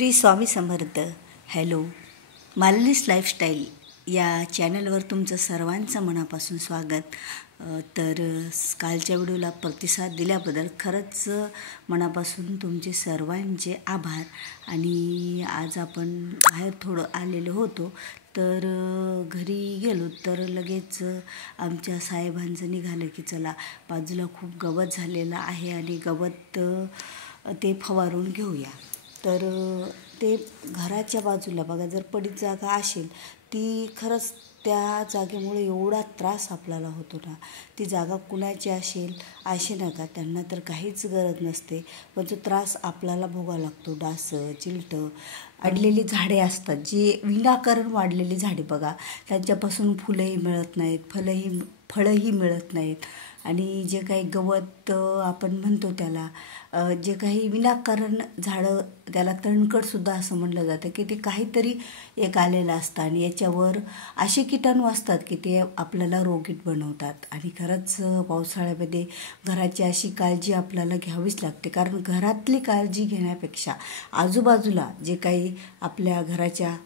Shri Swami Samarth. Hello, मालनीस lifestyle या चॅनलवर तुमचं सर्वांचं मनापासून स्वागत. तर कालच्या व्हिडिओला प्रतिसाद दिल्याबद्दल खरंच मनापासून तुमचे सर्वांचे आभार. आणि आज आपण बाहेर थोडं आलेलो होतो, तर घरी गेलो तर लगेच आमच्या साहेबांचं निघालं की चला बाजूला खूप गवत झालेलं आहे आणि गवत ते फवारून घेऊया. तर ते घराच्या बाजूला बघा, जर पडीत जागा असेल ती खरंच त्या जागेमुळे एवढा त्रास आपल्याला होतो ना. ती जागा कुणाची असेल असे नका, त्यांना तर काहीच गरज नसते, पण तो त्रास आपल्याला भोगावा लागतो. डासं, चिलटं, अडलेली झाडे असतात, जी विनाकारण वाढलेली झाडे बघा, त्यांच्यापासून फुलंही मिळत नाहीत, फळंही मिळत नाहीत. आणि जे काही गवत आपण म्हणतो त्याला, जे काही विनाकारण झाडं, त्याला तणकटसुद्धा असं म्हणलं जातं की ते काहीतरी एक आलेलं असतं आणि याच्यावर असे किटाणू असतात की ते आपल्याला रोगीट बनवतात. आणि खरंच पावसाळ्यामध्ये घराची अशी काळजी आपल्याला घ्यावीच लागते, कारण घरातली काळजी घेण्यापेक्षा आजूबाजूला जे काही आपल्या घराच्या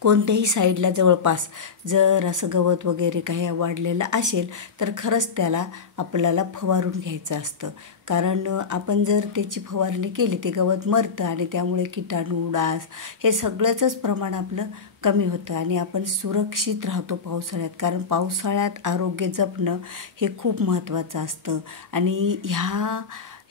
कोणत्याही साईडला जवळपास जर असं गवत वगैरे काही वाढलेलं असेल तर खरंच त्याला आपल्याला फवारून घ्यायचं असतं. कारण आपण जर त्याची फवारणी केली ते गवत मरतं आणि त्यामुळे किटाणू, डास हे सगळ्याचंच प्रमाण आपलं कमी होतं आणि आपण सुरक्षित राहतो पावसाळ्यात. कारण पावसाळ्यात आरोग्य जपणं हे खूप महत्त्वाचं असतं. आणि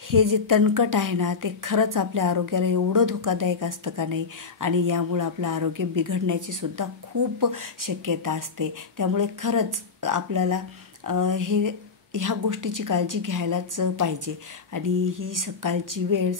हे जे तणकट आहे ना, ते खरंच आपल्या आरोग्याला एवढं धोकादायक असतं का नाही, आणि यामुळं आपलं आरोग्य बिघडण्याची सुद्धा खूप शक्यता असते. त्यामुळे खरंच आपल्याला ह्या गोष्टीची काळजी घ्यायलाच पाहिजे. आणि ही सकाळची वेळ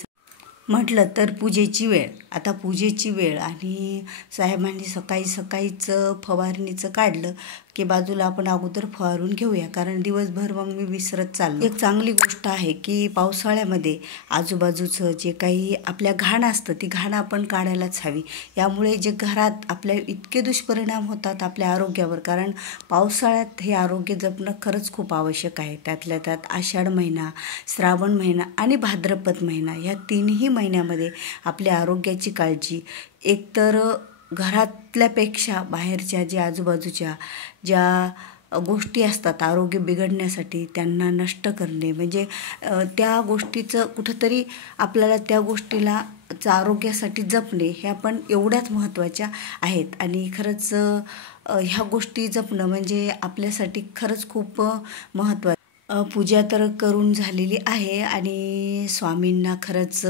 म्हटलं तर पूजेची वेळ, आता पूजेची वेळ आणि साहेबांनी सकाळीच फवारणीचं काढलं की बाजूला आपण अगोदर फवारून घेऊया, कारण दिवसभर मग मी विसरत चाललो. एक चांगली गोष्ट आहे की पावसाळ्यामध्ये आजूबाजूचं जे काही आपल्या घाण असतं ती घाण आपण काढायलाच हवी. यामुळे जे घरात आपल्या इतके दुष्परिणाम होतात आपल्या आरोग्यावर, कारण पावसाळ्यात हे आरोग्य जपणं खरंच खूप आवश्यक आहे. त्यातल्या त्यात आषाढ महिना, श्रावण महिना आणि भाद्रपद महिना, ह्या तिन्ही महिन्यामध्ये आपल्या आरोग्याची काळजी एकतर घरातल्यापेक्षा बाहेरच्या ज्या आजूबाजूच्या ज्या गोष्टी असतात आरोग्य बिघडण्यासाठी त्यांना नष्ट करणे, म्हणजे त्या गोष्टीचं कुठंतरी आपल्याला त्या गोष्टीला आरोग्यासाठी जपणे ह्या पण एवढ्याच महत्त्वाच्या आहेत. आणि खरंच ह्या गोष्टी जपणं म्हणजे आपल्यासाठी खरंच खूप महत्त्वाचं. पूजा तर करून झालेली आहे आणि स्वामींना खरंच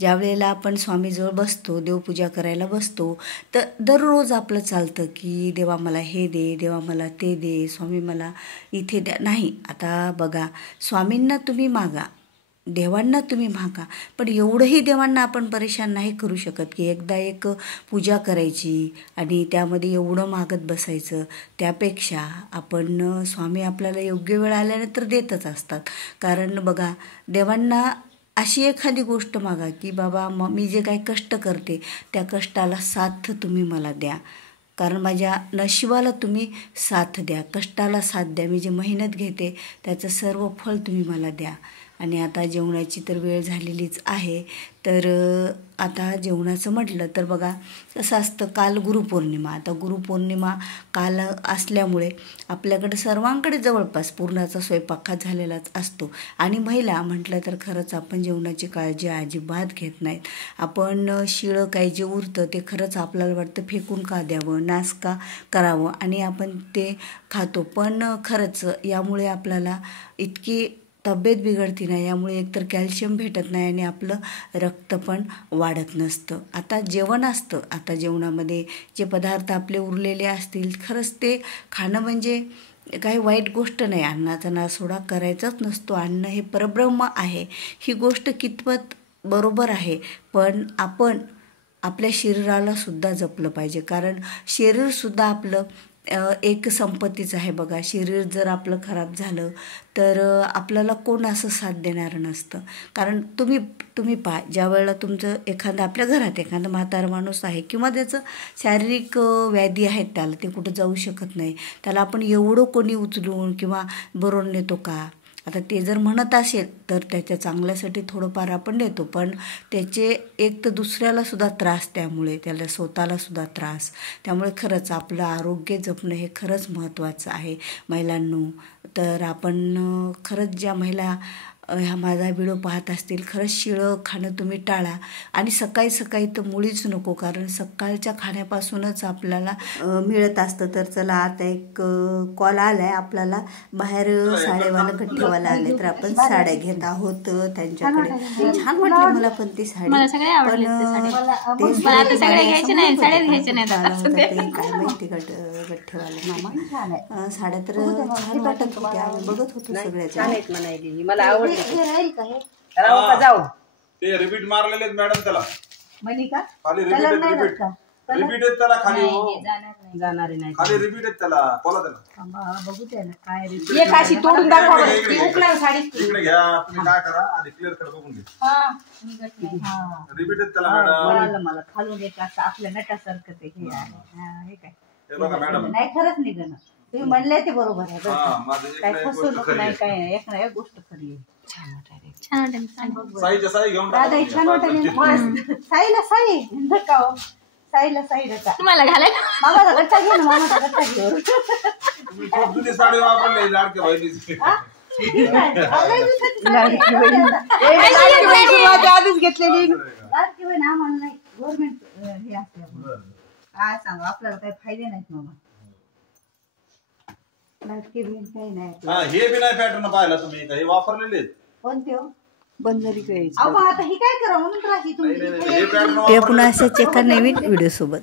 ज्या वेळेला आपण स्वामीजवळ बसतो, देवपूजा करायला बसतो, तर दररोज आपलं चालतं की देवा मला हे दे, देवा मला ते दे, स्वामी मला इथे द्या. नाही, आता बघा, स्वामींना तुम्ही मागा, देवांना तुम्ही मागा, पण एवढंही देवांना आपण परेशान नाही करू शकत की एकदा एक पूजा करायची आणि त्यामध्ये एवढं मागत बसायचं. त्यापेक्षा आपण स्वामी आपल्याला योग्य वेळ आल्यानंतर देतच असतात. कारण बघा, देवांना अशी एखादी गोष्ट मागा की बाबा मी जे काही कष्ट करते त्या कष्टाला साथ तुम्ही मला द्या, कारण माझ्या नशिबाला तुम्ही साथ द्या, कष्टाला साथ द्या, मी जे मेहनत घेते त्याचं सर्व फळ तुम्ही मला द्या. आणि आता जेवणाची तर वेळ झालेलीच आहे, तर आता जेवणाचं म्हटलं तर बघा कसं असतं, काल गुरुपौर्णिमा. आता गुरुपौर्णिमा काल असल्यामुळे आपल्याकडे सर्वांकडे जवळपास पुरणाचा स्वयंपाक झालेलाच असतो. आणि महिला म्हटलं तर खरंच आपण जेवणाची काळजी अजिबात घेत नाहीत. आपण शिळं काही जे उरतं ते खरंच आपल्याला वाटतं फेकून का द्यावं, नाश का करावं, आणि आपण ते खातो. पण खरंच यामुळे आपल्याला इतकी तब्येत बिघडती नाही, यामुळे एकतर कॅल्शियम भेटत नाही आणि आपलं रक्त पण वाढत नसतं. आता जेवण असतं, आता जेवणामध्ये जे पदार्थ आपले उरलेले असतील खरंच ते खाणं म्हणजे काही वाईट गोष्ट नाही. अन्नाचा नासोडा करायचाच नसतो, अन्न हे परब्रह्म आहे. ही गोष्ट कितपत बरोबर आहे, पण आपण आपल्या शरीराला सुद्धा जपलं पाहिजे, कारण शरीरसुद्धा आपलं एक संपत्तीच आहे. बघा, शरीर जर आपलं खराब झालं तर आपल्याला कोण असं साथ देणारं नसतं. कारण तुम्ही पहा, ज्या वेळेला तुमचं आपल्या घरात एखादा म्हातारा माणूस आहे किंवा त्याचं शारीरिक व्याधी आहेत, त्याला ते कुठं जाऊ शकत नाही, त्याला आपण एवढं कोणी उचलून किंवा बरोबर नेतो का? आता ते जर म्हणत असेल तर त्याच्या चांगल्यासाठी थोडंफार आपण देतो, पण त्याचे एक तर दुसऱ्यालासुद्धा त्रास, त्यामुळे त्याला स्वतःलासुद्धा त्रास. त्यामुळे खरंच आपलं आरोग्य जपणं हे खरंच महत्त्वाचं आहे महिलांनो. तर आपण खरंच ज्या महिला ह्या माझा व्हिडिओ पाहत असतील, खरंच शिळं खाणं तुम्ही टाळा. आणि सकाळी सकाळी तर मुळीच नको, कारण सकाळच्या खाण्यापासूनच आपल्याला मिळत असतं. तर चला, आता एक कॉल आला आहे आपल्याला, बाहेर साड्यावाला गठ्ठेवाला आले, तर आपण साड्या घेत आहोत त्यांच्याकडे. छान वाटली मला पण ती साडी, पण ते काय माहिती गठ्ठेवाले मामा साड्या तर छान वाटत होत्या, बघत होतो सगळ्याच्या. मला आवडते जाऊ ते रिपीट मारलेले मॅडम त्याला खाली रिपीट आहेत त्याला, खाली जाणार नाही, खाली रिपीट आहेत त्याला, बोला त्याला बघू त्याला काय एक अशी तोडून दाखवा साडी इकडे घ्या. तुम्ही काय करा, आधी क्लिअर कर बघून घ्या. रिपीट आहेत त्याला मॅडम, मला खालून एक असं आपल्या नटासारखं ते हे काय हे बघा मॅडम, नाही खरंच निघणं तुम्ही म्हणले ते बरोबर आहे. काय फसवणूक नाही, काय एक गोष्ट खरी आहे. साईला साई तुम्हाला घालायला मामाचा गट्टा घे ना, मामाचा गट्टा घे. साडी वापरली लाडक्या बहिणीची आधीच घेतलेली लाडकी बहीण आम्हाला नाही, गव्हर्नमेंट हे असल्यामुळे काय सांगू आपल्याला काही फायदे नाहीत मामा. लाडकी बहीण काही नाही, हे बी नाही पॅटर्न पाहिला तुम्ही, काही वापरलेले कोणते बंद झाली काय आता ही काय करा म्हणून पुन्हा अशाच एका नवीन व्हिडिओ सोबत.